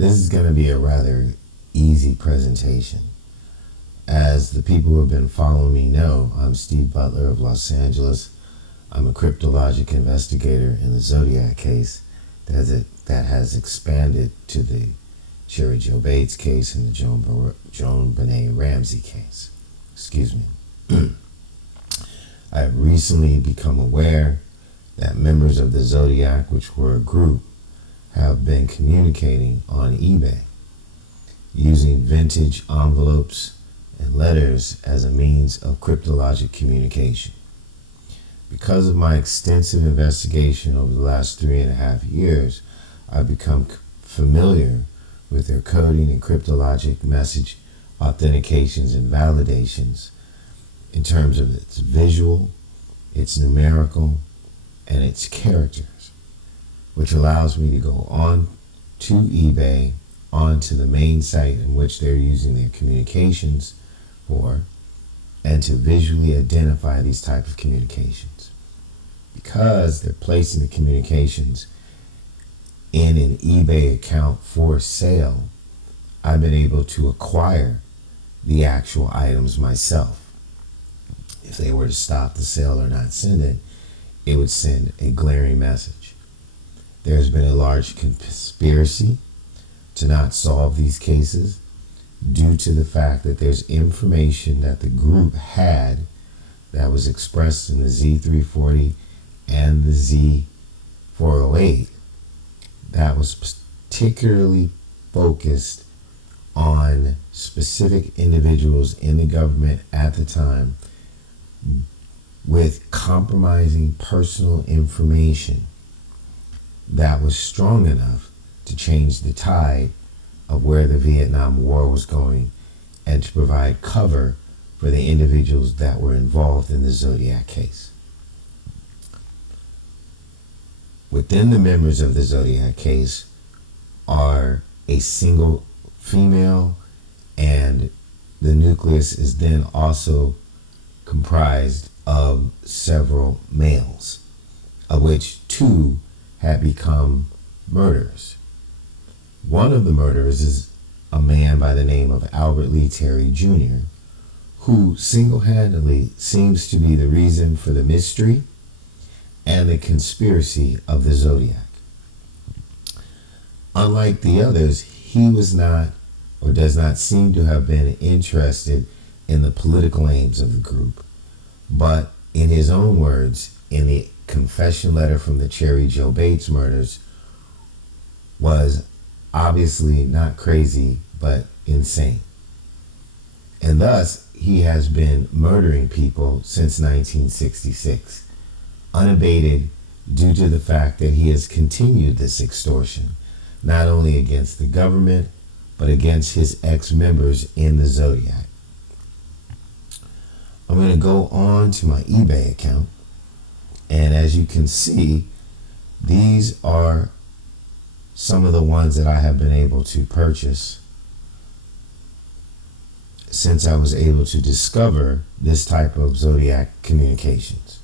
This is going to be a rather easy presentation. As the people who have been following me know, I'm Steve Butler of Los Angeles. I'm a cryptologic investigator in the Zodiac case that has expanded to the Cherry Joe Bates case and the Joan Benet Ramsey case. Excuse me. I have recently become aware that members of the Zodiac, which were a group, have been communicating on eBay using vintage envelopes and letters as a means of cryptologic communication. Because of my extensive investigation over the last 3.5 years, I've become familiar with their coding and cryptologic message authentications and validations in terms of its visual, its numerical, and its characters, which allows me to go on to eBay, onto the main site in which they're using their communications for, and to visually identify these type of communications. Because they're placing the communications in an eBay account for sale, I've been able to acquire the actual items myself. If they were to stop the sale or not send it, it would send a glaring message. There's been a large conspiracy to not solve these cases due to the fact that there's information that the group had that was expressed in the Z340 and the Z408 that was particularly focused on specific individuals in the government at the time with compromising personal information that was strong enough to change the tide of where the Vietnam War was going and to provide cover for the individuals that were involved in the Zodiac case. Within the members of the Zodiac case are a single female, and the nucleus is then also comprised of several males, of which 2 had become murderers. One of the murderers is a man by the name of Albert Lee Terry Jr., who single-handedly seems to be the reason for the mystery and the conspiracy of the Zodiac. Unlike the others, he was not, or does not seem to have been, interested in the political aims of the group, but in his own words, in the confession letter from the Cherry Joe Bates murders, was obviously not crazy, but insane. And thus, he has been murdering people since 1966, unabated due to the fact that he has continued this extortion, not only against the government, but against his ex-members in the Zodiac. I'm going to go on to my eBay account, and as you can see, these are some of the ones that I have been able to purchase since I was able to discover this type of Zodiac communications.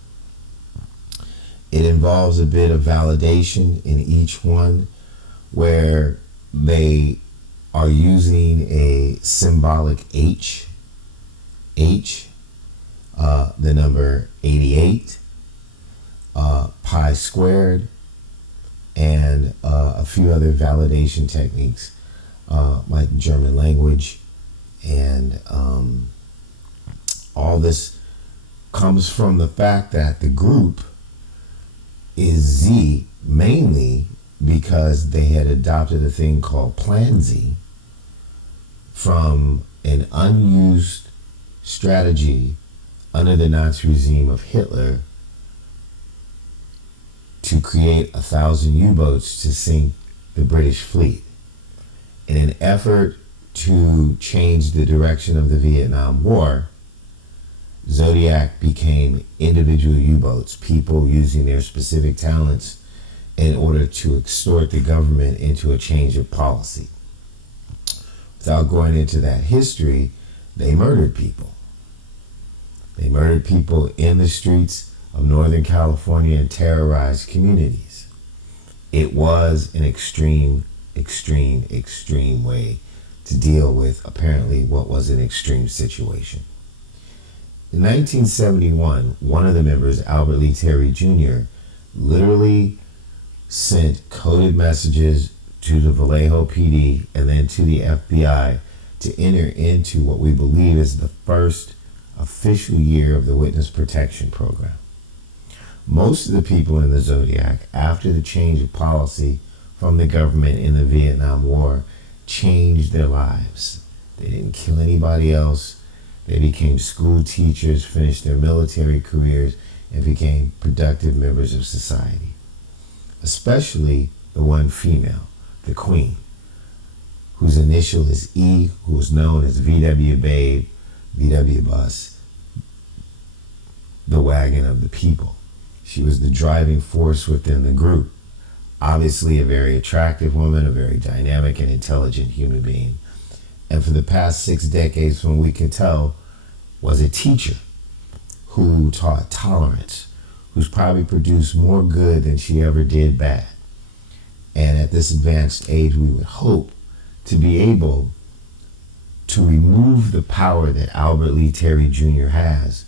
It involves a bit of validation in each one where they are using a symbolic H, the number 88, pi squared, and a few other validation techniques like German language. And all this comes from the fact that the group is Z mainly because they had adopted a thing called Plan Z from an unused strategy under the Nazi regime of Hitler to create 1,000 U-boats to sink the British fleet in an effort to change the direction of the Vietnam War. Zodiac became individual U-boats, people using their specific talents in order to extort the government into a change of policy. Without going into that history, they murdered people. They murdered people in the streets of Northern California and terrorized communities. It was an extreme extreme way to deal with apparently what was an extreme situation. In 1971, one of the members, Albert Lee Terry Jr., literally sent coded messages to the Vallejo PD and then to the FBI to enter into what we believe is the first official year of the Witness Protection Program. Most of the people in the Zodiac, after the change of policy from the government in the Vietnam War, changed their lives. They didn't kill anybody else. They became school teachers, finished their military careers, and became productive members of society. Especially the one female, the Queen, whose initial is E, who was known as VW Babe, VW Bus, the wagon of the people. She was the driving force within the group. Obviously a very attractive woman, a very dynamic and intelligent human being. And for the past 6 decades, from what we can tell, was a teacher who taught tolerance, who's probably produced more good than she ever did bad. And at this advanced age, we would hope to be able to remove the power that Albert Lee Terry Jr. has,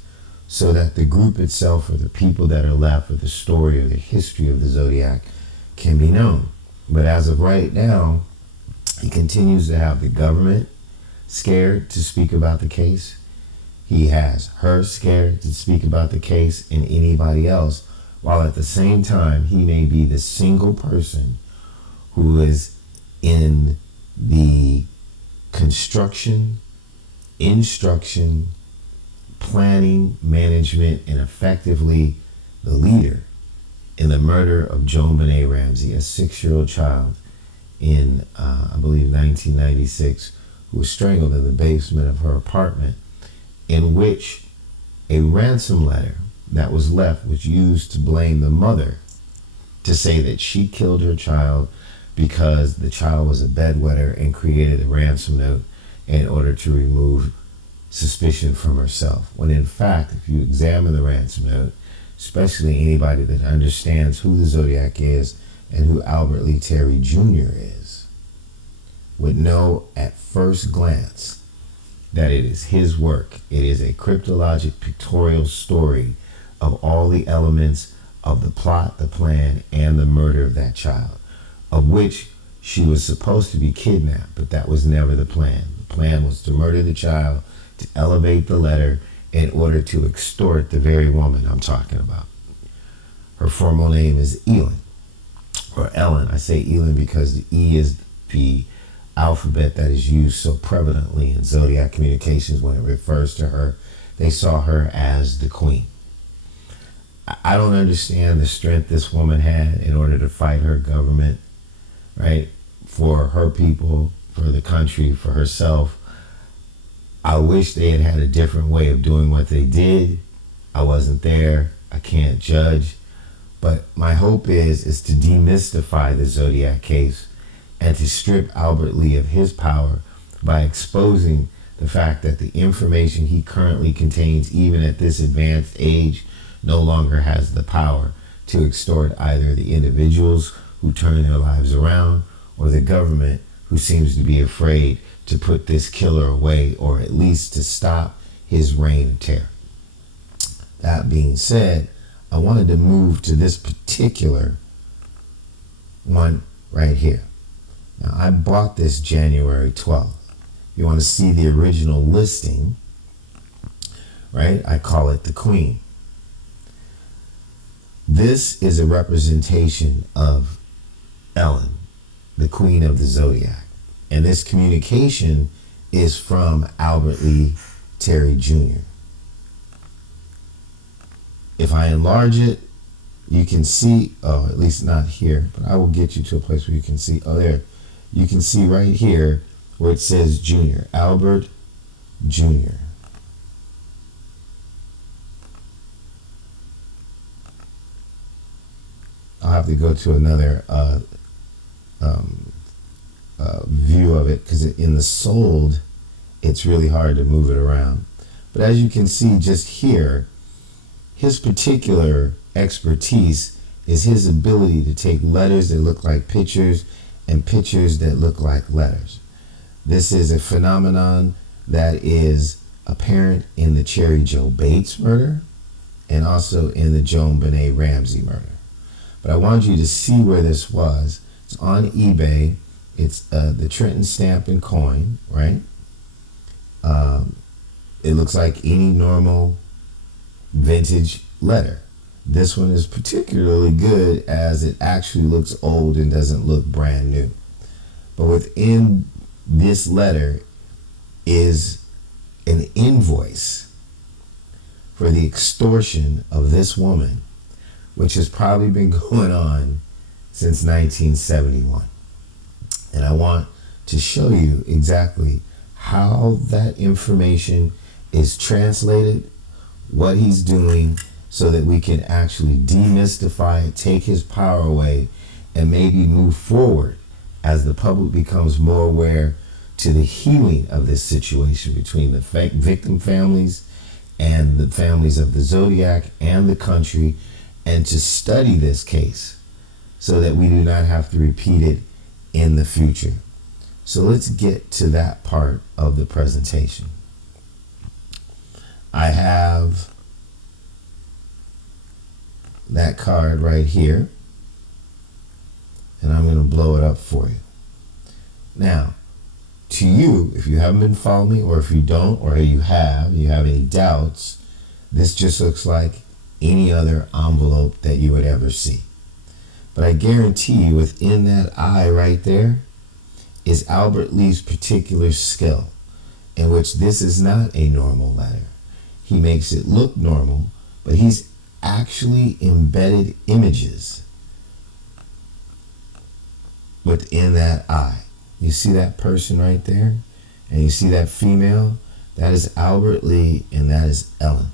so that the group itself, or the people that are left, or the story or the history of the Zodiac can be known. But as of right now, he continues to have the government scared to speak about the case. He has her scared to speak about the case, and anybody else, while at the same time he may be the single person who is in the construction, instruction, planning, management, and effectively the leader in the murder of Joan Benet Ramsey, a 6-year-old child in, I believe, 1996, who was strangled in the basement of her apartment, in which a ransom letter that was left was used to blame the mother, to say that she killed her child because the child was a bedwetter, and created a ransom note in order to remove suspicion from herself. When in fact, if you examine the ransom note, especially anybody that understands who the Zodiac is and who Albert Lee Terry Jr. is, would know at first glance that it is his work. It is a cryptologic pictorial story of all the elements of the plot, the plan, and the murder of that child, of which she was supposed to be kidnapped, but that was never the plan. The plan was to murder the child, to elevate the letter in order to extort the very woman I'm talking about. Her formal name is Elin, or Ellen. I say Elin because the E is the alphabet that is used so prevalently in Zodiac communications when it refers to her. They saw her as the Queen. I don't understand the strength this woman had in order to fight her government, right? For her people, for the country, for herself. I wish they had had a different way of doing what they did. I wasn't there. I can't judge. But my hope is to demystify the Zodiac case and to strip Albert Lee of his power by exposing the fact that the information he currently contains, even at this advanced age, no longer has the power to extort either the individuals who turn their lives around or the government who seems to be afraid to put this killer away, or at least to stop his reign of terror. That being said, I wanted to move to this particular one right here. Now, I bought this January 12th. You want to see the original listing, right? I call it the Queen. This is a representation of Ellen, the Queen of the Zodiac. And this communication is from Albert Lee Terry Jr. If I enlarge it, you can see, at least not here, but I will get you to a place where you can see, there. You can see right here where it says Jr., Albert Jr. I'll have to go to another view of it, because in the sold, it's really hard to move it around. But as you can see just here, his particular expertise is his ability to take letters that look like pictures and pictures that look like letters. This is a phenomenon that is apparent in the Cherry Joe Bates murder and also in the Joan Benet Ramsey murder. But I wanted you to see where this was. It's on eBay. It's the Trenton stamp and coin, right? It looks like any normal vintage letter. This one is particularly good as it actually looks old and doesn't look brand new. But within this letter is an invoice for the extortion of this woman, which has probably been going on since 1971. And I want to show you exactly how that information is translated, what he's doing, so that we can actually demystify it, take his power away, and maybe move forward as the public becomes more aware to the healing of this situation between the victim families and the families of the Zodiac and the country, and to study this case so that we do not have to repeat it in the future. So let's get to that part of the presentation. I have that card right here, and I'm going to blow it up for you. Now, to you, if you haven't been following me, or if you don't, or you have any doubts, this just looks like any other envelope that you would ever see. But I guarantee you, within that eye right there is Albert Lee's particular skill, in which this is not a normal letter. He makes it look normal, but he's actually embedded images within that eye. You see that person right there? And you see that female? That is Albert Lee, and that is Ellen.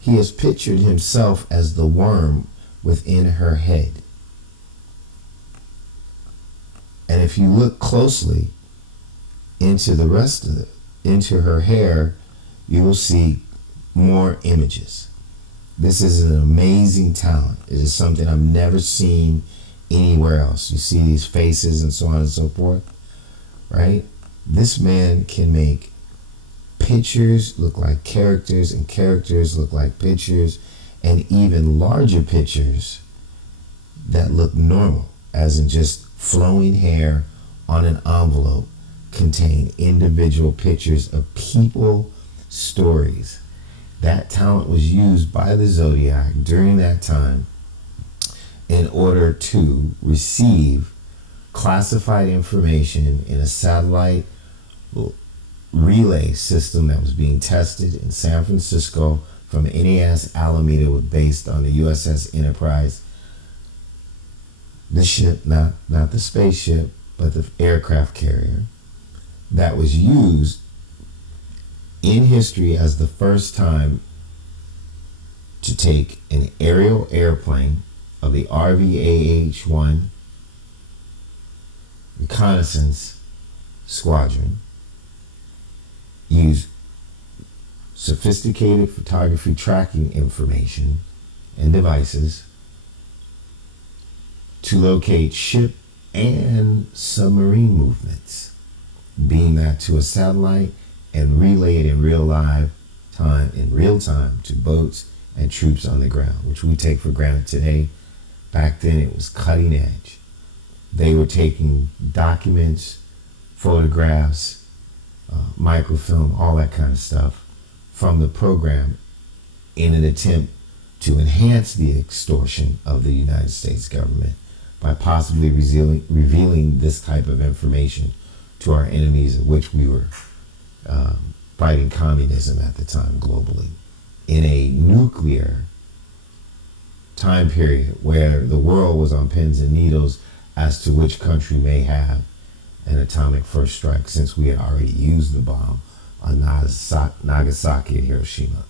He has pictured himself as the worm within her head. And if you look closely into the rest of into her hair, you will see more images. This is an amazing talent. It is something I've never seen anywhere else. You see these faces and so on and so forth, right? This man can make pictures look like characters and characters look like pictures, and even larger pictures that look normal, as in just flowing hair on an envelope contain individual pictures of people, stories. That talent was used by the Zodiac during that time in order to receive classified information in a satellite relay system that was being tested in San Francisco from NAS Alameda, was based on the USS Enterprise. The ship, not the spaceship, but the aircraft carrier, that was used in history as the first time to take an aerial airplane of the RVAH-1 reconnaissance squadron, use sophisticated photography tracking information and devices to locate ship and submarine movements, beam that to a satellite and relay it in real time to boats and troops on the ground, which we take for granted today. Back then it was cutting edge. They were taking documents, photographs, microfilm, all that kind of stuff from the program in an attempt to enhance the extortion of the United States government by possibly revealing this type of information to our enemies, of which we were fighting communism at the time globally, in a nuclear time period where the world was on pins and needles as to which country may have an atomic first strike, since we had already used the bomb on Nagasaki and Hiroshima.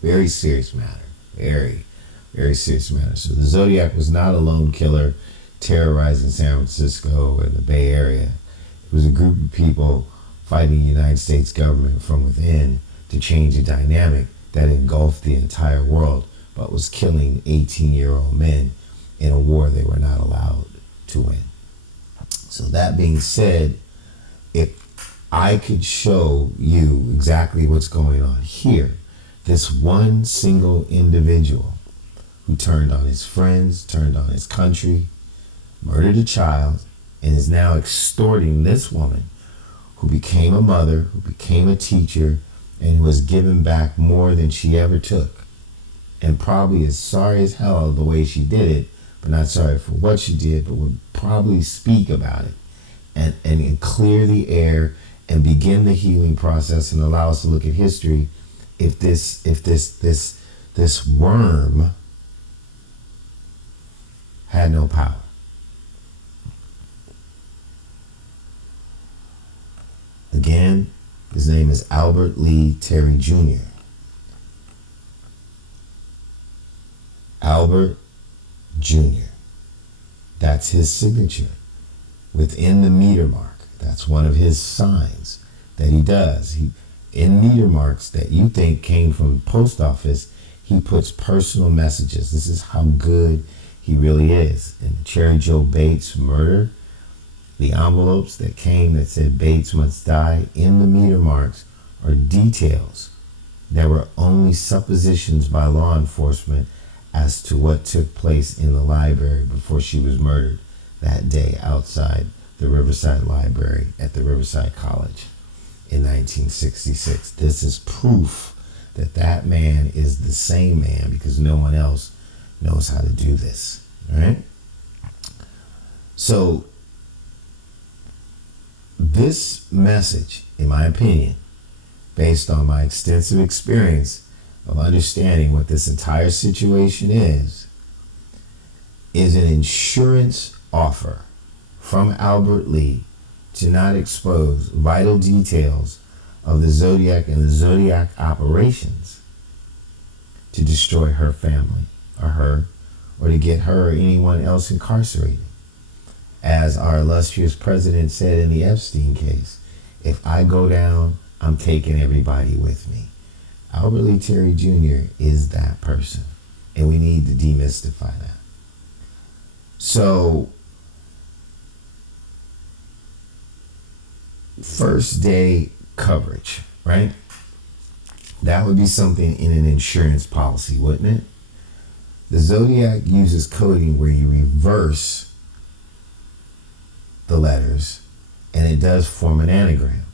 Very serious matter. Very, very serious matter. So the Zodiac was not a lone killer terrorizing San Francisco and the Bay Area. It was a group of people fighting the United States government from within to change a dynamic that engulfed the entire world, but was killing 18-year-old men in a war they were not allowed to win. So that being said, if I could show you exactly what's going on here, this one single individual who turned on his friends, turned on his country, murdered a child, and is now extorting this woman who became a mother, who became a teacher, and who has given back more than she ever took. And probably is sorry as hell the way she did it, but not sorry for what she did, but would probably speak about it and clear the air and begin the healing process and allow us to look at history. If this worm had no power. Again, his name is Albert Lee Terry Jr. Albert Jr. That's his signature. Within the meter mark, that's one of his signs that he does. In meter marks that you think came from the post office, he puts personal messages. This is how good he really is. In the Cherry Joe Bates murder, the envelopes that came that said Bates must die, in the meter marks are details that were only suppositions by law enforcement as to what took place in the library before she was murdered that day outside the Riverside Library at the Riverside College in 1966. This is proof that that man is the same man, because no one else knows how to do this. All right? So this message, in my opinion, based on my extensive experience of understanding what this entire situation is an insurance offer from Albert Lee to not expose vital details of the Zodiac and the Zodiac operations to destroy her family or her, or to get her or anyone else incarcerated. As our illustrious president said in the Epstein case, if I go down, I'm taking everybody with me. Albert Lee Terry Jr. is that person, and we need to demystify that. So, first day coverage, right? That would be something in an insurance policy, wouldn't it? The Zodiac uses coding where you reverse the letters, and it does form an anagram.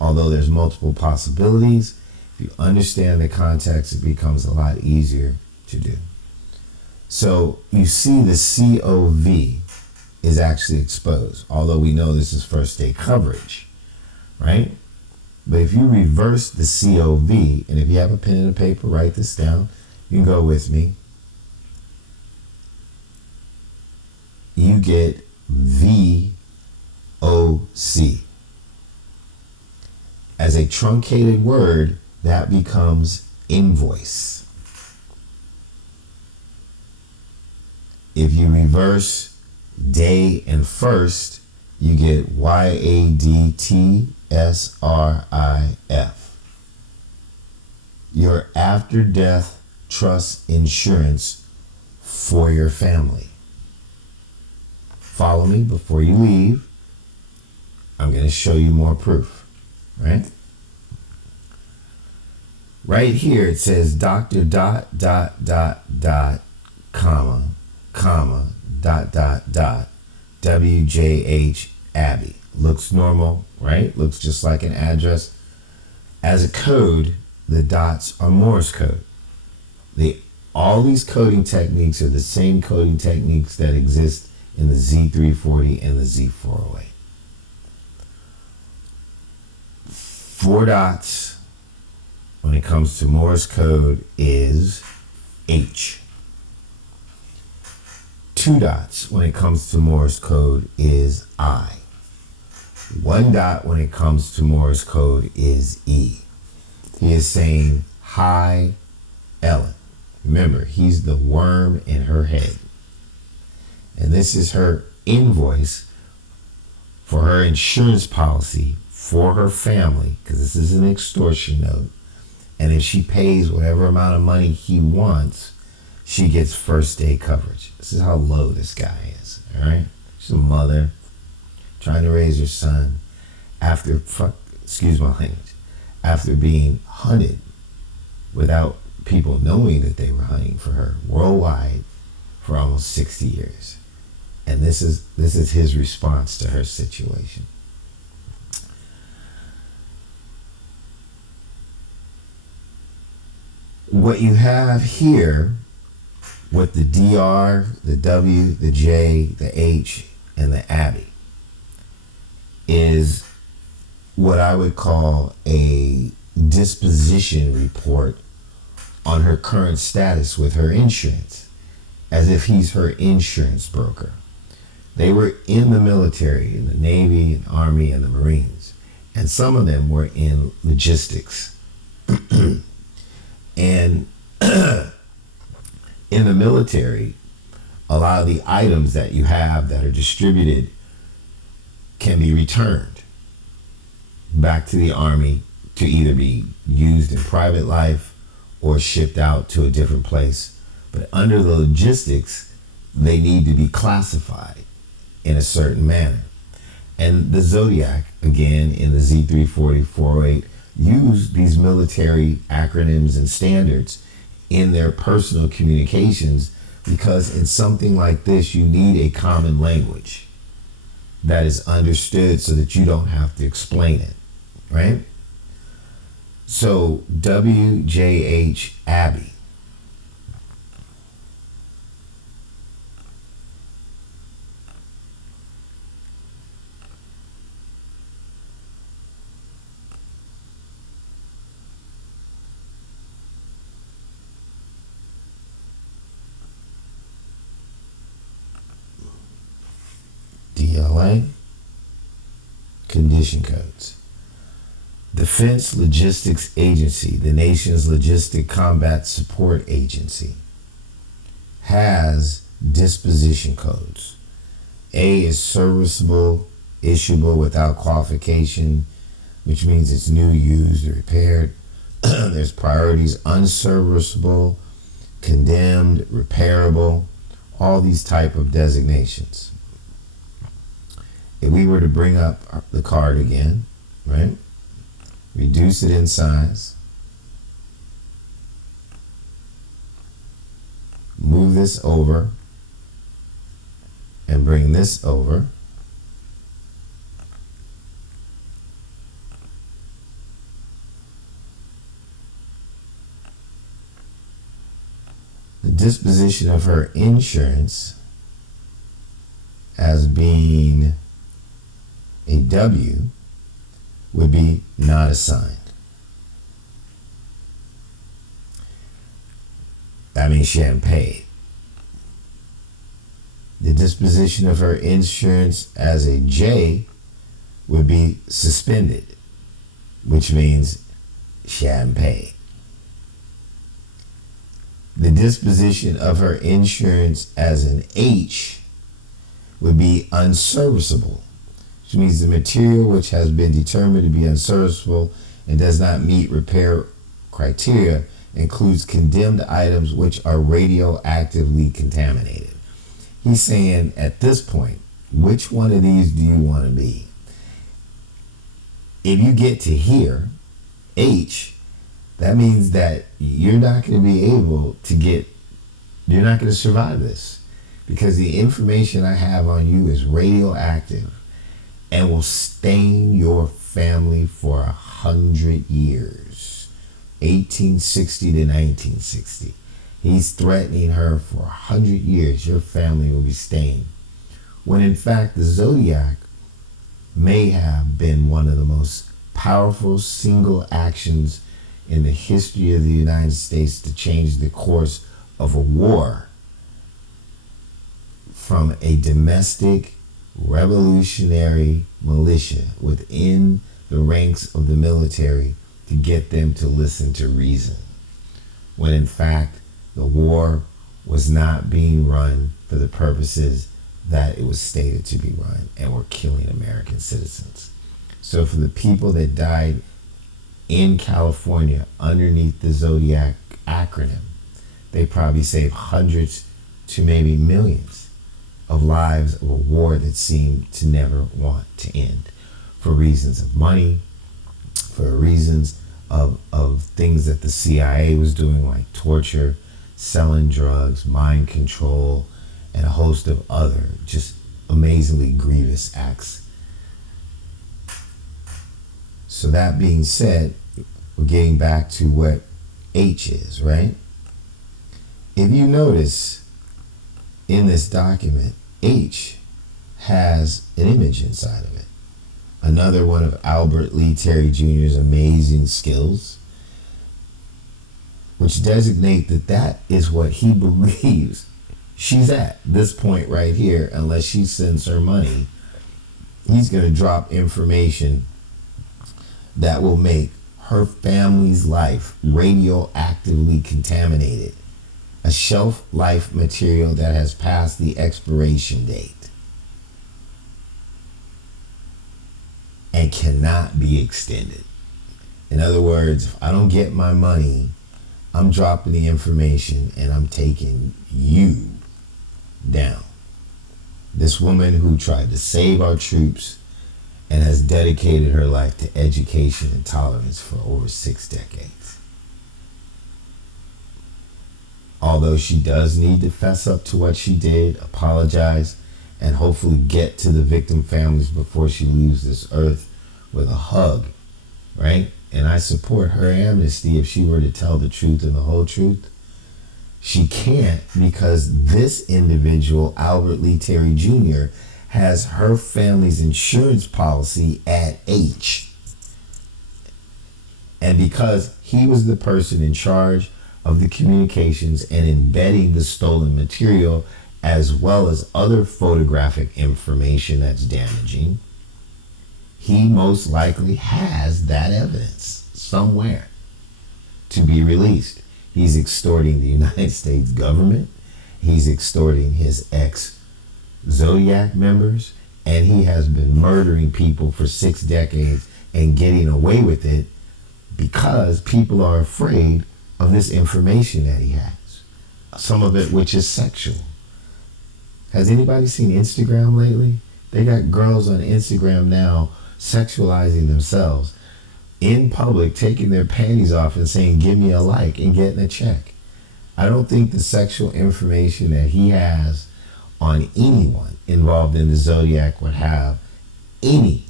Although there's multiple possibilities, if you understand the context, it becomes a lot easier to do. So you see the COV is actually exposed, although we know this is first day coverage, right? But if you reverse the COV, and if you have a pen and a paper, write this down. You can go with me. You get VOC. As a truncated word, that becomes invoice. If you reverse day and first, you get YADTSRIF. Your after death trust insurance for your family. Follow me before you leave. I'm going to show you more proof, right? Right here it says Dr. ... comma, ... WJH Abbey. Looks normal, right? Looks just like an address. As a code, the dots are Morse code. All these coding techniques are the same coding techniques that exist in the Z340 and the Z408. 4 dots when it comes to Morse code is H. 2 dots when it comes to Morse code is I. 1 dot when it comes to Morse code is E. He is saying, hi, Ellen. Remember, he's the worm in her head. And this is her invoice for her insurance policy for her family, because this is an extortion note. And if she pays whatever amount of money he wants, she gets first day coverage. This is how low this guy is, all right? She's a mother trying to raise her son after, excuse my language, after being hunted without people knowing that they were hunting for her worldwide for almost 60 years. And this is his response to her situation. What you have here with the DR, the W, the J, the H, and the Abby is what I would call a disposition report on her current status with her insurance, as if he's her insurance broker. They were in the military, in the Navy, and Army, and the Marines, and some of them were in logistics. And in the military, a lot of the items that you have that are distributed can be returned back to the Army to either be used in private life or shipped out to a different place. But under the logistics, they need to be classified in a certain manner. And the Zodiac, again, in the Z340-408, use these military acronyms and standards in their personal communications, because in something like this, you need a common language that is understood so that you don't have to explain it, right? So WJH Abby. DLA, condition codes. Defense Logistics Agency, the nation's logistic combat support agency, has disposition codes. A is serviceable, issuable without qualification, which means it's new, used, or repaired. There's priorities: unserviceable, condemned, repairable, all these type of designations. If we were to bring up the card again, right? Reduce it in size. Move this over and bring this over. The disposition of her insurance as being a W would be not assigned. That means she hadn't paid. The disposition of her insurance as a J would be suspended, which means she hadn't paid. The disposition of her insurance as an H would be unserviceable, which means the material which has been determined to be unserviceable and does not meet repair criteria includes condemned items which are radioactively contaminated. He's saying at this point, which one of these do you want to be? If you get to here, H, that means that you're not going to be able to you're not going to survive this, because the information I have on you is radioactive and will stain your family for 100 years, 1860 to 1960. He's threatening her for 100 years. Your family will be stained. When in fact, the Zodiac may have been one of the most powerful single actions in the history of the United States to change the course of a war from a domestic revolutionary militia within the ranks of the military to get them to listen to reason, when in fact the war was not being run for the purposes that it was stated to be run, and were killing American citizens. So for the people that died in California underneath the Zodiac acronym, they probably saved hundreds to maybe millions of lives of a war that seemed to never want to end, for reasons of money, for reasons of things that the CIA was doing, like torture, selling drugs, mind control, and a host of other just amazingly grievous acts. So that being said, we're getting back to what H is, right? If you notice in this document, H has an image inside of it. Another one of Albert Lee Terry Jr.'s amazing skills, which designate that that is what he believes she's at this point right here. Unless she sends her money, he's going to drop information that will make her family's life radioactively contaminated, a shelf life material that has passed the expiration date and cannot be extended. In other words, if I don't get my money, I'm dropping the information and I'm taking you down. This woman who tried to save our troops and has dedicated her life to education and tolerance for over 6 decades. Although she does need to fess up to what she did, apologize, and hopefully get to the victim families before she leaves this earth with a hug, right? And I support her amnesty if she were to tell the truth and the whole truth. She can't, because this individual, Albert Lee Terry Jr., has her family's insurance policy at H. And because he was the person in charge of the communications and embedding the stolen material, as well as other photographic information that's damaging, he most likely has that evidence somewhere to be released. He's extorting the United States government. He's extorting his ex-Zodiac members. And he has been murdering people for 6 decades and getting away with it because people are afraid of this information that he has. Some of it which is sexual. Has anybody seen Instagram lately? They got girls on Instagram now sexualizing themselves in public, taking their panties off and saying, give me a like, and getting a check. I don't think the sexual information that he has on anyone involved in the Zodiac would have any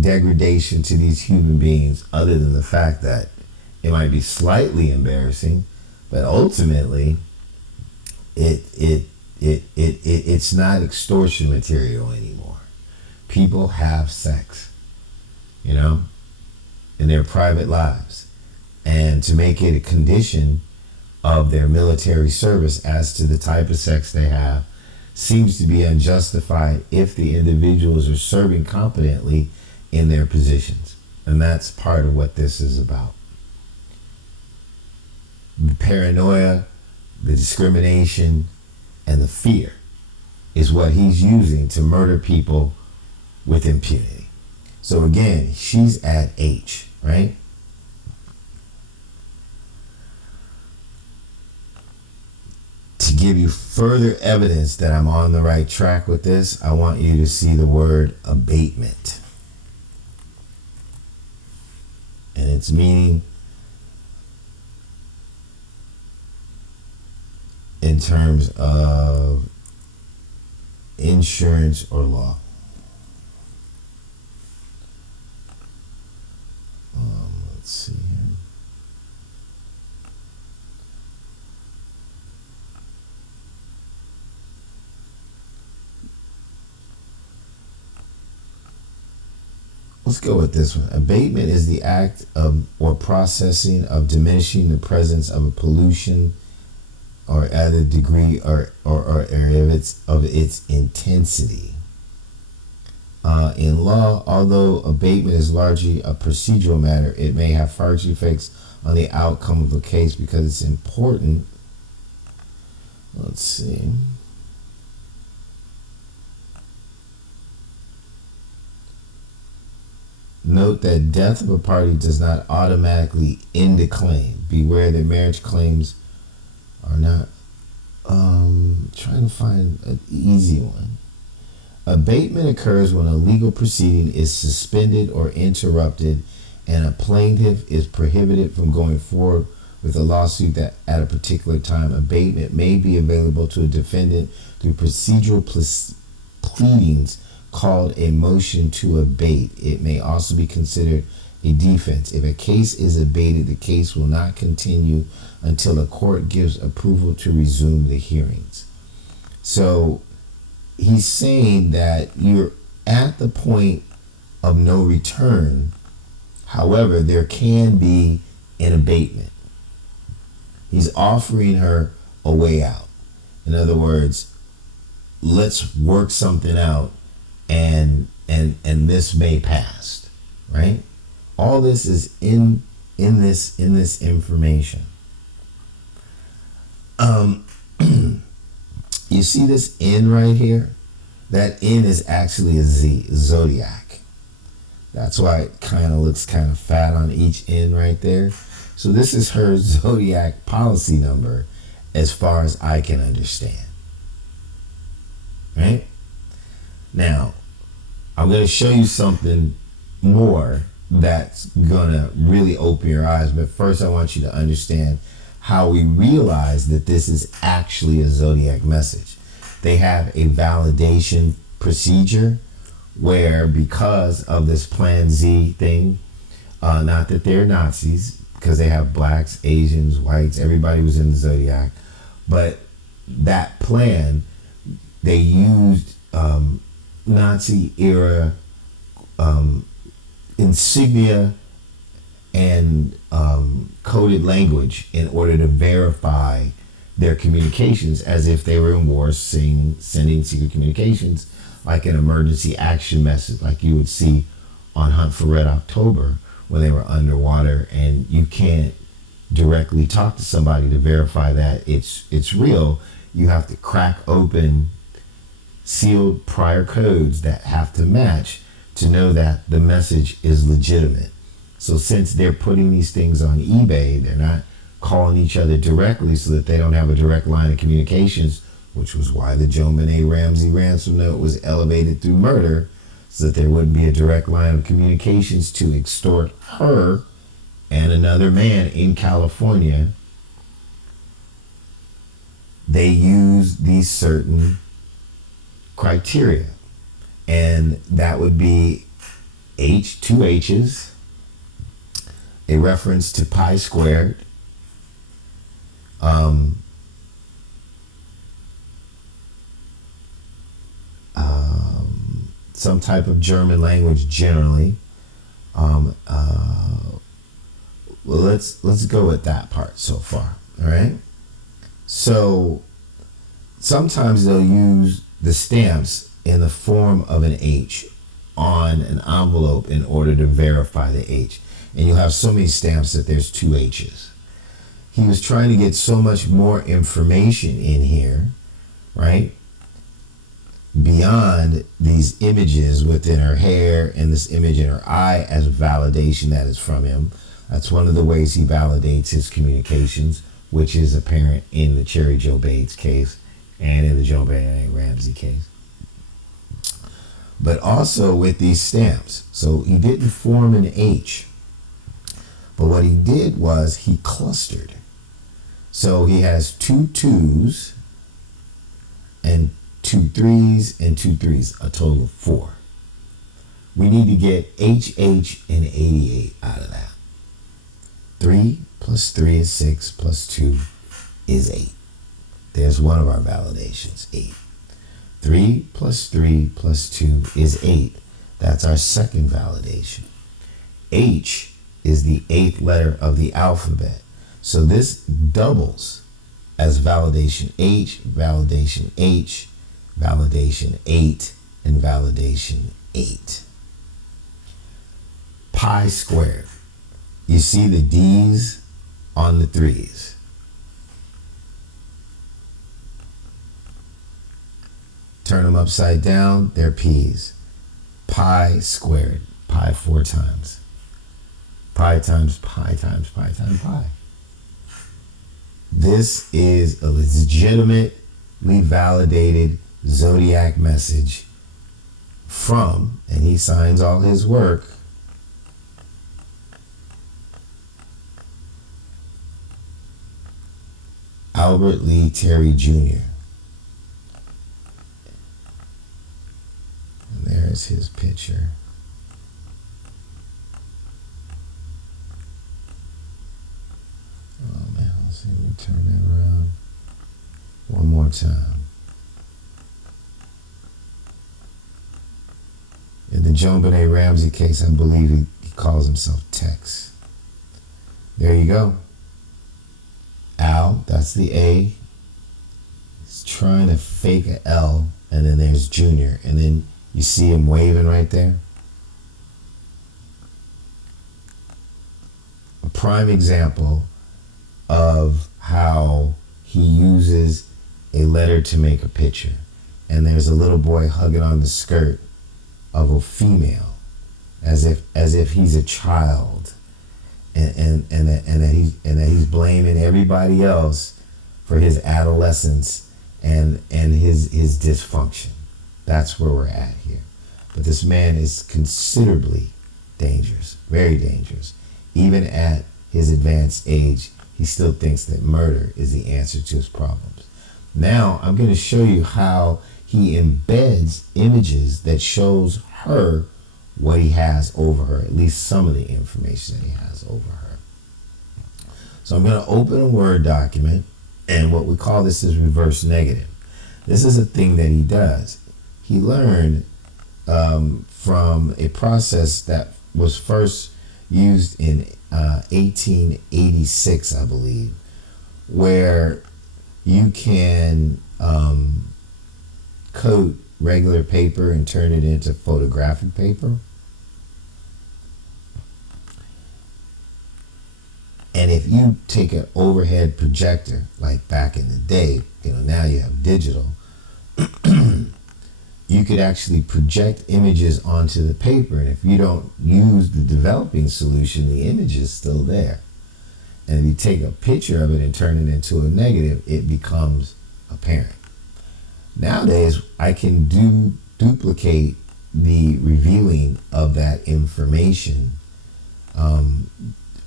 degradation to these human beings, other than the fact that it might be slightly embarrassing, but ultimately it's not extortion material anymore. People have sex, you know, in their private lives, and to make it a condition of their military service as to the type of sex they have seems to be unjustified if the individuals are serving competently in their positions. And that's part of what this is about. The paranoia, the discrimination, and the fear is what he's using to murder people with impunity. So again, she's at H, right? To give you further evidence that I'm on the right track with this, I want you to see the word abatement. And its meaning in terms of insurance or law. Let's see here. Let's go with this one. Abatement is the act of or processing of diminishing the presence of a pollution or at a degree or of its intensity. In law, although abatement is largely a procedural matter, it may have far effects on the outcome of the case because it's important. Let's see. Note that death of a party does not automatically end a claim. Beware that marriage claims are not. Trying to find an easy one. Abatement occurs when a legal proceeding is suspended or interrupted and a plaintiff is prohibited from going forward with a lawsuit that at a particular time. Abatement may be available to a defendant through procedural pleadings called a motion to abate. It may also be considered a defense. If a case is abated, the case will not continue until a court gives approval to resume the hearings. So he's saying that you're at the point of no return. However, there can be an abatement. He's offering her a way out. In other words, let's work something out and this may pass, right? All this is in this information. You see this N right here? That N is actually a Z, Zodiac. That's why it kind of looks kind of fat on each N right there. So this is her Zodiac policy number as far as I can understand. Right? Now, I'm going to show you something more that's going to really open your eyes. But first, I want you to understand how we realize that this is actually a Zodiac message. They have a validation procedure where, because of this Plan Z thing, not that they're Nazis, because they have blacks, Asians, whites, everybody was in the Zodiac, but that plan, they used Nazi era insignia and coded language in order to verify their communications, as if they were in war, sending secret communications like an emergency action message, like you would see on Hunt for Red October when they were underwater, and you can't directly talk to somebody to verify that it's real. You have to crack open sealed prior codes that have to match to know that the message is legitimate. So since they're putting these things on eBay, they're not calling each other directly so that they don't have a direct line of communications, which was why the JonBenet Ramsey ransom note was elevated through murder, so that there wouldn't be a direct line of communications to extort her and another man in California. They use these certain criteria, and that would be two H's, a reference to pi squared, some type of German language generally. Well, let's go with that part so far. All right. So sometimes they'll use the stamps in the form of an H on an envelope in order to verify the H. And you'll have so many stamps that there's two H's. He was trying to get so much more information in here, right? Beyond these images within her hair and this image in her eye as validation that is from him. That's one of the ways he validates his communications, which is apparent in the Cherry Joe Bates case and in the JonBenet Ramsey case. But also with these stamps. So he didn't form an H. But what he did was he clustered. So he has 2 2s and 2 3s and 2 3s, a total of 4. We need to get HH and 88 out of that. 3 plus 3 is 6 plus 2 is 8. There's one of our validations, 8. 3 plus 3 plus 2 is 8. That's our second validation. H is the 8th letter of the alphabet. So this doubles as validation H, validation H, validation 8, and validation 8. Pi squared. You see the D's on the 3's. Turn them upside down, they're P's. Pi squared, pi 4 times. Pi times pi times pi times pi. This is a legitimately validated Zodiac message from, and he signs all his work, Albert Lee Terry Jr. And there's his picture. Oh man, let's see, let me turn that around one more time. In the Joan Benet Ramsey case, I believe he calls himself Tex. There you go. Al, that's the A. He's trying to fake a L, and then there's Junior, and then you see him waving right there. A prime example of how he uses a letter to make a picture. And there's a little boy hugging on the skirt of a female, as if he's a child, and that he's blaming everybody else for his adolescence and his dysfunction. That's where we're at here. But this man is considerably dangerous, very dangerous. Even at his advanced age, he still thinks that murder is the answer to his problems. Now, I'm going to show you how he embeds images that shows her what he has over her, at least some of the information that he has over her. So I'm going to open a Word document, and what we call this is reverse negative. This is a thing that he does. He learned from a process that was first used in 1886, I believe, where you can coat regular paper and turn it into photographic paper. And if you take an overhead projector, like back in the day, now you have digital, you could actually project images onto the paper. And if you don't use the developing solution, the image is still there. And if you take a picture of it and turn it into a negative, it becomes apparent. Nowadays, I can duplicate the revealing of that information on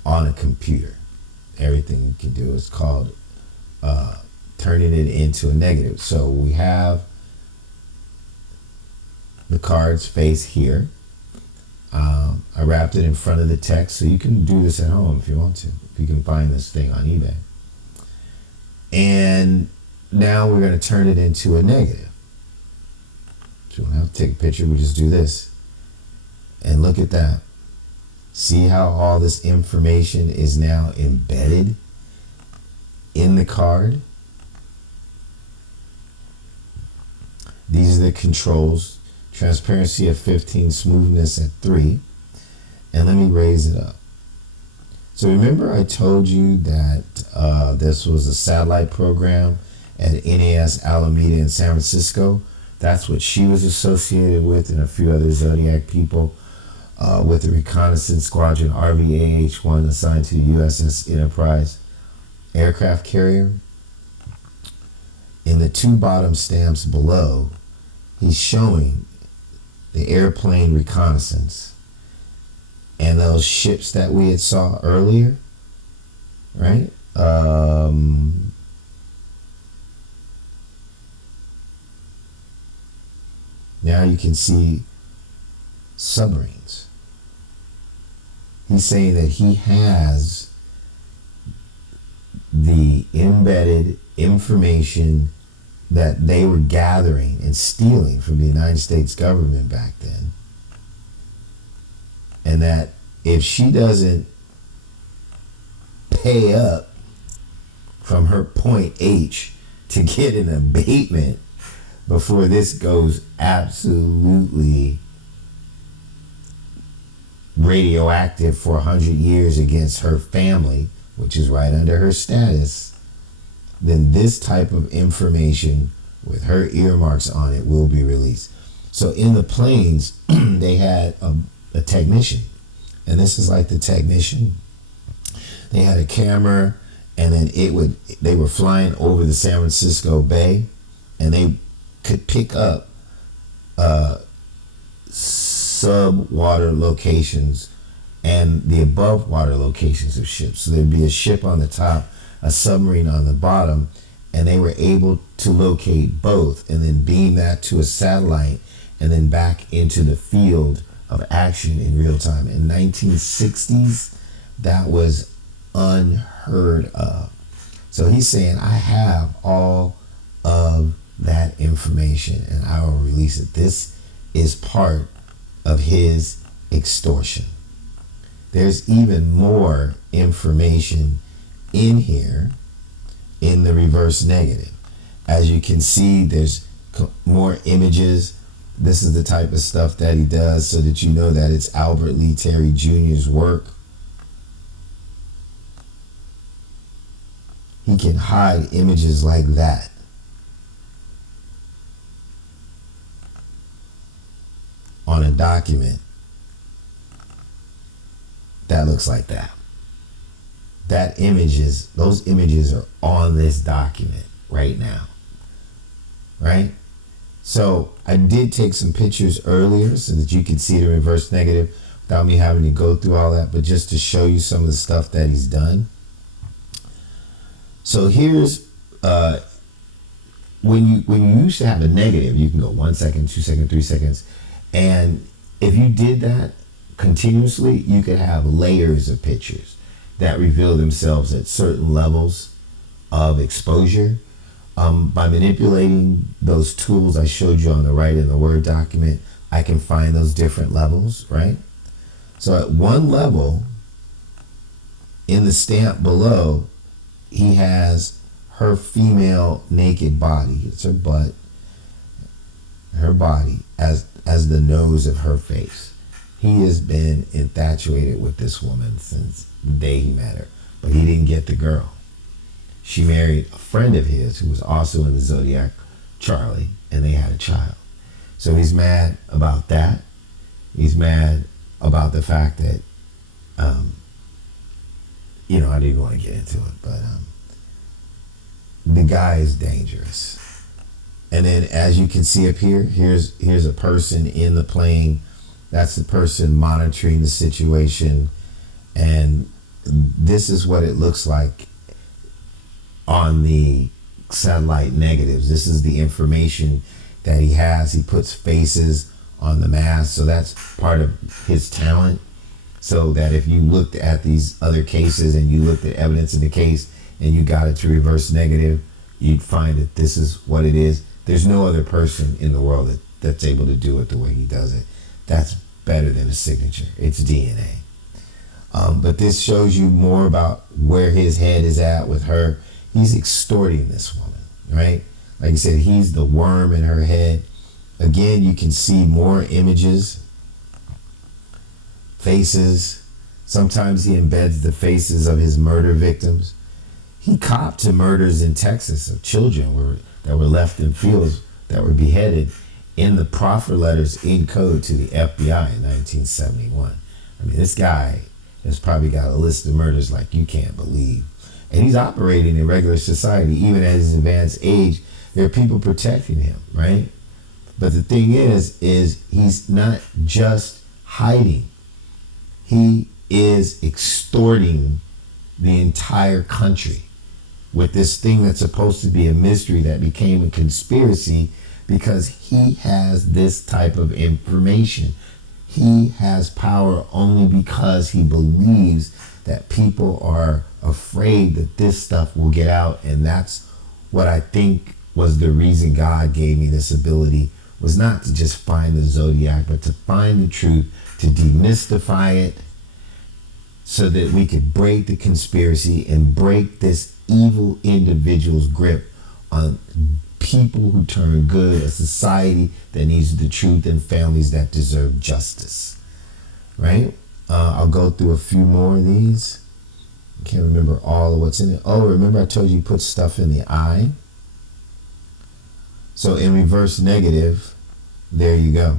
a computer. Everything you can do is called turning it into a negative. So we have the card's face here. I wrapped it in front of the text, so you can do this at home if you want to, if you can find this thing on eBay. And now we're going to turn it into a negative. So we don't have to take a picture, we just do this. And look at that. See how all this information is now embedded in the card? These are the controls. Transparency of 15, smoothness at 3. And let me raise it up. So remember I told you that this was a satellite program at NAS Alameda in San Francisco. That's what she was associated with, and a few other Zodiac people, with the Reconnaissance Squadron RVAH-1 assigned to the USS Enterprise aircraft carrier. In the two bottom stamps below, he's showing the airplane reconnaissance and those ships that we had saw earlier, right? Now you can see submarines. He's saying that he has the embedded information that they were gathering and stealing from the United States government back then. And that if she doesn't pay up from her point H to get an abatement before this goes absolutely radioactive for 100 years against her family, which is right under her status, then this type of information with her earmarks on it will be released. So in the planes, they had a technician, and this is like the technician. They had a camera and then they were flying over the San Francisco Bay, and they could pick up sub-water locations and the above water locations of ships. So there'd be a ship on the top, a submarine on the bottom, and they were able to locate both and then beam that to a satellite and then back into the field of action in real time. In 1960s, that was unheard of. So he's saying, I have all of that information and I will release it. This is part of his extortion. There's even more information in here in the reverse negative. As you can see, there's more images. This is the type of stuff that he does so that you know that it's Albert Lee Terry Jr.'s work. He can hide images like that. On a document that looks like that. Those images are on this document right now. Right? So I did take some pictures earlier so that you could see the reverse negative without me having to go through all that, but just to show you some of the stuff that he's done. So here's when you used to have a negative, you can go 1 second, 2 seconds, 3 seconds, and if you did that continuously, you could have layers of pictures that reveal themselves at certain levels of exposure. By manipulating those tools I showed you on the right in the Word document, I can find those different levels, right? So at one level, in the stamp below, he has her female naked body. It's her butt, her body, as the nose of her face. He has been infatuated with this woman since the day he met her, but he didn't get the girl. She married a friend of his who was also in the Zodiac, Charlie, and they had a child. So he's mad about that. He's mad about the fact that, I didn't want to get into it, but the guy is dangerous. And then as you can see up here, here's a person in the plane. That's the person monitoring the situation. And this is what it looks like on the satellite negatives. This is the information that he has. He puts faces on the mask, so that's part of his talent. So that if you looked at these other cases and you looked at evidence in the case and you got it to reverse negative, you'd find that this is what it is. There's no other person in the world that's able to do it the way he does it. That's better than a signature. It's DNA. But this shows you more about where his head is at with her. He's extorting this woman, right? Like I said, he's the worm in her head. Again, you can see more images, faces. Sometimes he embeds the faces of his murder victims. He copped to murders in Texas of children that were left in fields that were beheaded in the proffer letters in code to the FBI in 1971. I mean, this guy has probably got a list of murders like you can't believe. And he's operating in regular society. Even at his advanced age, there are people protecting him, right? But the thing is he's not just hiding. He is extorting the entire country with this thing that's supposed to be a mystery that became a conspiracy because he has this type of information. He has power only because he believes that people are afraid that this stuff will get out. And that's what I think was the reason God gave me this ability, was not to just find the Zodiac, but to find the truth, to demystify it so that we could break the conspiracy and break this evil individual's grip on people who turn good, a society that needs the truth, and families that deserve justice, right? I'll go through a few more of these. I can't remember all of what's in it. Oh, remember I told you put stuff in the eye? So in reverse negative, there you go.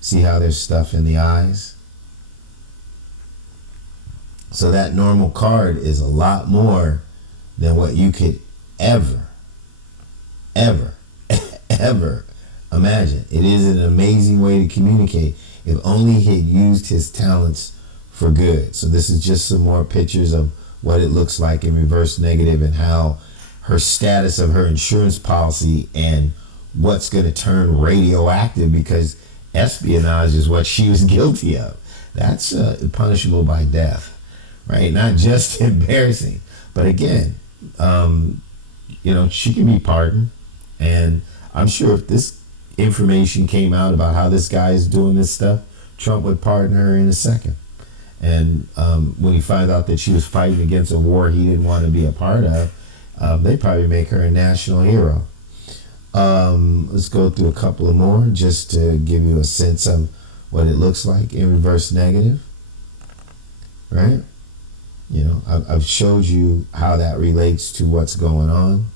See how there's stuff in the eyes? So that normal card is a lot more than what you could ever, ever, ever imagine. It is an amazing way to communicate if only he had used his talents for good. So this is just some more pictures of what it looks like in reverse negative and how her status of her insurance policy and what's going to turn radioactive because espionage is what she was guilty of. That's punishable by death, right? Not just embarrassing, but again, she can be pardoned. And I'm sure if this information came out about how this guy is doing this stuff, Trump would pardon her in a second. And when he found out that she was fighting against a war he didn't want to be a part of, they'd probably make her a national hero. Let's go through a couple of more just to give you a sense of what it looks like in reverse negative, right? I've showed you how that relates to what's going on.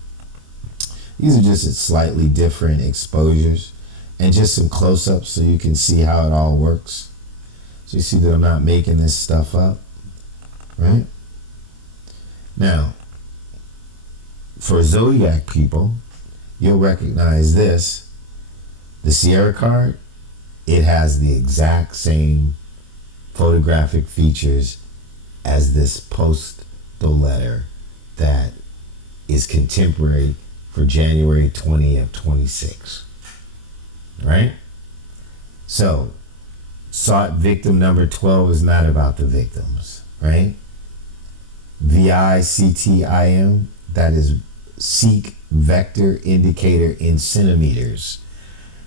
These are just slightly different exposures and just some close-ups so you can see how it all works. So you see that I'm not making this stuff up, right? Now, for Zodiac people, you'll recognize this. The Sierra card, it has the exact same photographic features as this postal letter that is contemporary for January 20 of 26, right? So, sought victim number 12 is not about the victims, right? VICTIM, that is seek vector indicator in centimeters.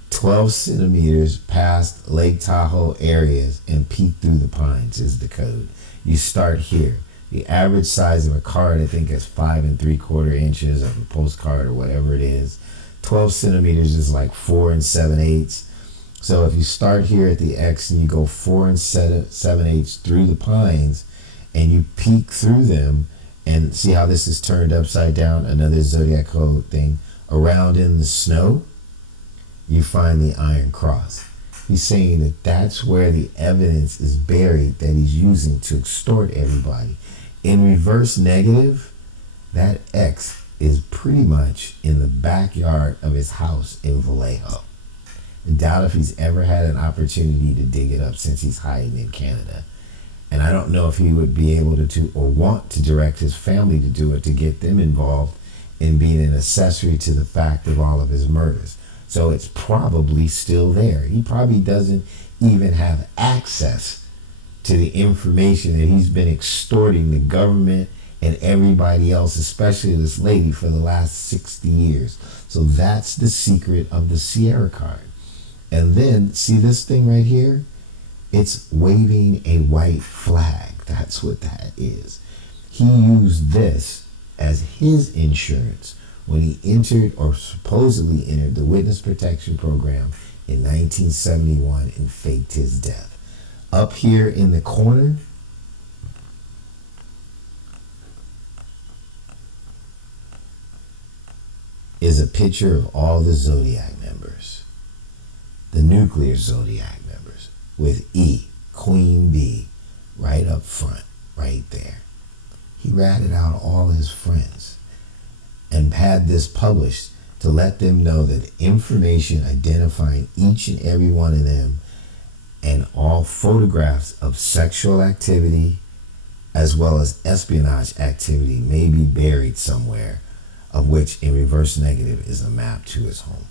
12 centimeters past Lake Tahoe areas and peek through the pines is the code. You start here. The average size of a card, I think, is 5 3/4 inches of a postcard or whatever it is. 12 centimeters is like 4 7/8. So if you start here at the X and you go 4 7/8 through the pines and you peek through them and see how this is turned upside down, another Zodiac code thing, around in the snow, you find the Iron Cross. He's saying that that's where the evidence is buried that he's using to extort everybody. In reverse negative, that X is pretty much in the backyard of his house in Vallejo. I doubt if he's ever had an opportunity to dig it up since he's hiding in Canada. And I don't know if he would be able to or want to direct his family to do it to get them involved in being an accessory to the fact of all of his murders. So it's probably still there. He probably doesn't even have access to the information that he's been extorting the government and everybody else, especially this lady, for the last 60 years. So that's the secret of the Sierra card. And then, see this thing right here? It's waving a white flag. That's what that is. He used this as his insurance when he entered or supposedly entered the Witness Protection Program in 1971 and faked his death. Up here in the corner is a picture of all the Zodiac members, the nuclear Zodiac members, with E, Queen Bee, right up front, right there. He ratted out all his friends and had this published to let them know that information identifying each and every one of them and all photographs of sexual activity as well as espionage activity may be buried somewhere, of which in reverse negative is a map to his home.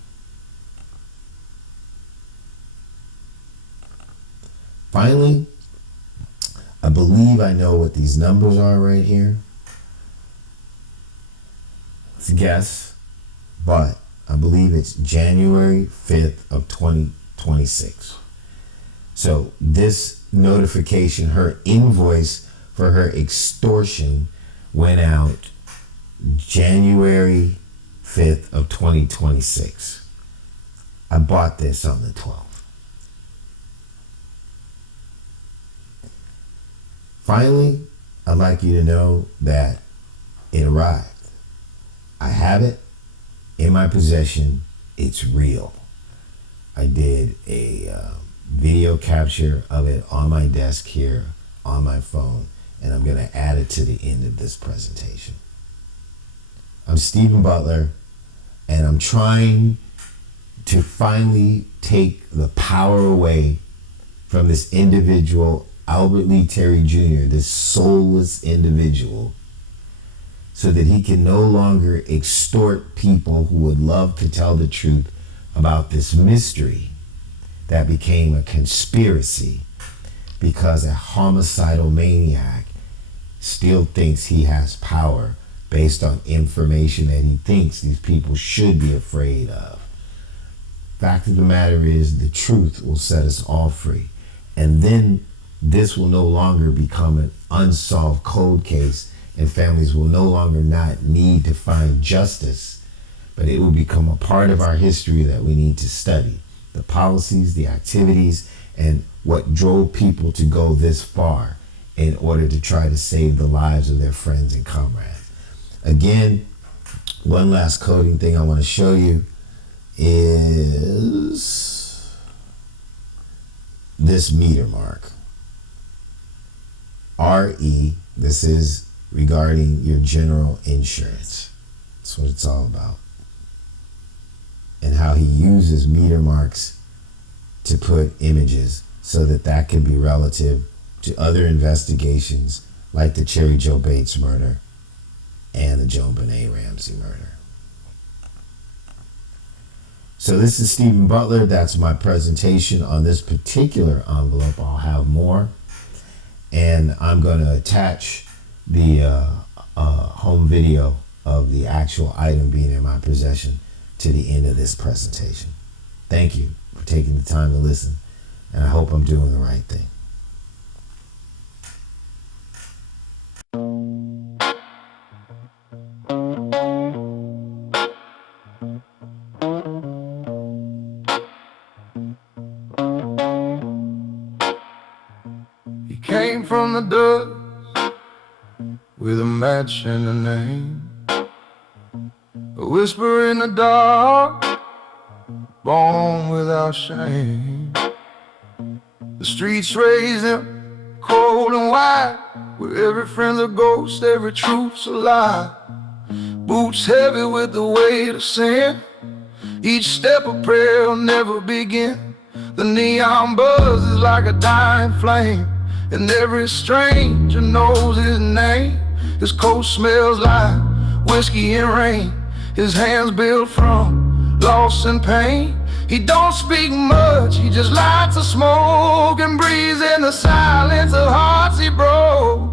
Finally, I believe I know what these numbers are right here. Let's guess, but I believe it's January 5th of 2026. So this notification, her invoice for her extortion went out January 5th of 2026. I bought this on the 12th. Finally, I'd like you to know that it arrived. I have it in my possession. It's real. I did a video capture of it on my desk here on my phone. and I'm going to add it to the end of this presentation. I'm Stephen Butler, and I'm trying to finally take the power away from this individual, Albert Lee Terry Jr., this soulless individual, so that he can no longer extort people who would love to tell the truth about this mystery that became a conspiracy because a homicidal maniac still thinks he has power based on information that he thinks these people should be afraid of. Fact of the matter is, the truth will set us all free. And then this will no longer become an unsolved cold case, and families will no longer not need to find justice, but it will become a part of our history that we need to study. The policies, the activities, and what drove people to go this far in order to try to save the lives of their friends and comrades. Again, one last coding thing I want to show you is this meter mark. RE, this is regarding your general insurance. That's what it's all about. And how he uses meter marks to put images so that that can be relative to other investigations like the Cherry Joe Bates murder and the Joan Benet Ramsey murder. So this is Stephen Butler. That's my presentation on this particular envelope. I'll have more. And I'm going to attach the home video of the actual item being in my possession to the end of this presentation. Thank you for taking the time to listen, and I hope I'm doing the right thing. He came from the dust with a match and a name, a whisper in the dark, born without shame. The streets raised him cold and wide, where every friend's a ghost, every truth's a lie. Boots heavy with the weight of sin, each step a prayer will never begin. The neon buzz is like a dying flame, and every stranger knows his name. His coat smells like whiskey and rain, his hands built from loss and pain. He don't speak much, he just lights a smoke and breathes in the silence of hearts he broke.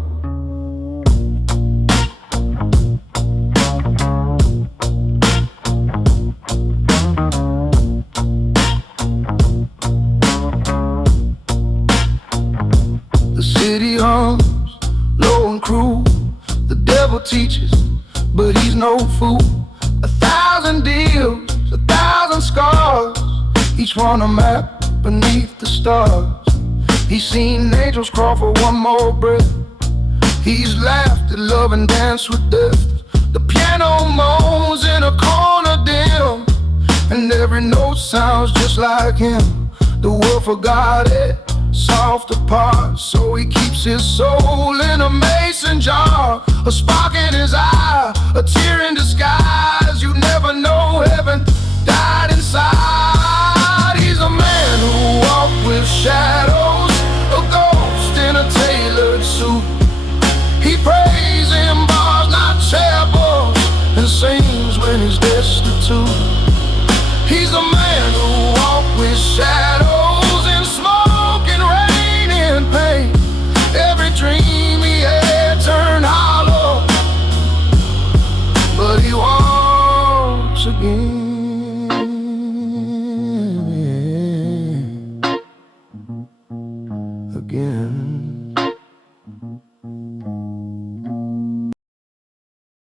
The city hums low and cruel, the devil teaches, but he's no fool. 1,000 deals, 1,000 scars, each one a map beneath the stars. He's seen angels crawl for one more breath. He's laughed at love and danced with death. The piano moans in a corner dim, and every note sounds just like him. The world forgot it, soft apart, so he keeps his soul in a mason jar. A spark in his eye, a tear in disguise. You never know, heaven died inside. He's a man who walked with shadows, a ghost in a tailored suit. He prays in bars, not chapels, and sings when he's destitute. He's a man who walked with shadows in smoke and rain and pain. Every dream he had turned hollow, but he walks again, again.